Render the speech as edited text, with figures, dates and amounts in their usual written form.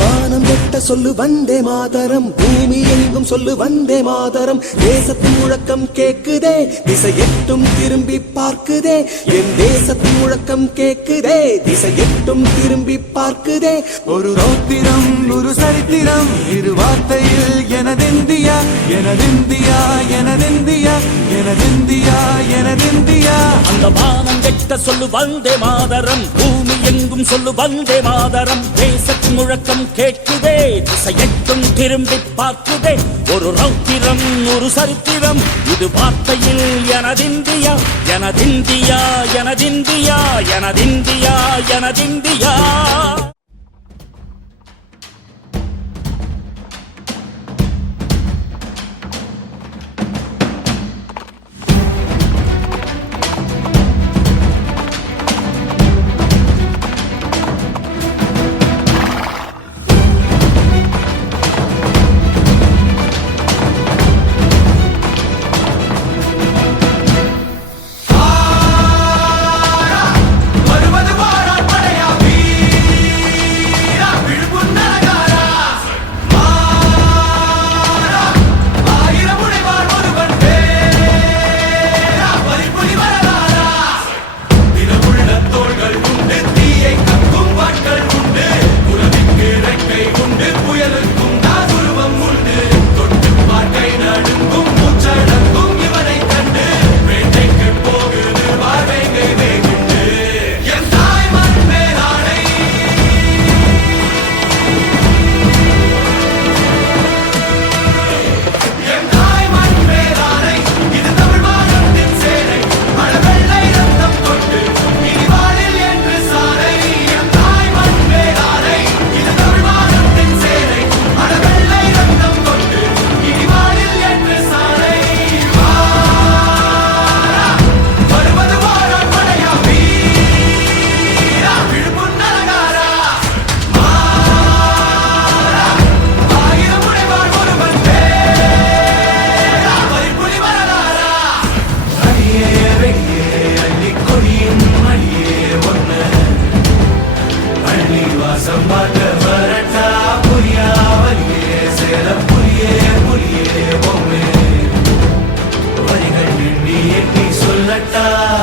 வானம் எட்ட சொல்லு வந்தே மாதரம், பூமி எங்கும் சொல்லு வந்தே மாதரம். தேசத்தின் முழக்கம் கேக்குதே, திசை எட்டும் திரும்பி பார்க்குதே. என் தேசத்தின் முழக்கம் கேக்குதே, திசை எட்டும் திரும்பி பார்க்குதே. ஒரு ரௌத்திரம் ஒரு சரித்திரம், இரு வார்த்தையில் எனதிந்தியா எனதிந்தியா எனதிந்தியா எனதிந்தியா எனதிந்தியா. அந்த வானம் எட்ட சொல்லு வந்தே மாதரம், பூமி எங்கும் சொல்லு வந்தே மாதரம். தேசத்தின் முழக்கம் கேட்குதே, திசை எட்டும் திரும்பி பார்க்குதே. ஒரு ரௌத்திரம் ஒரு சரித்திரம், இது வார்த்தையில் எனதிந்தியா எனதிந்தியா எனதிந்தியா எனதிந்தியா எனதிந்தியா. சொல்லட்டா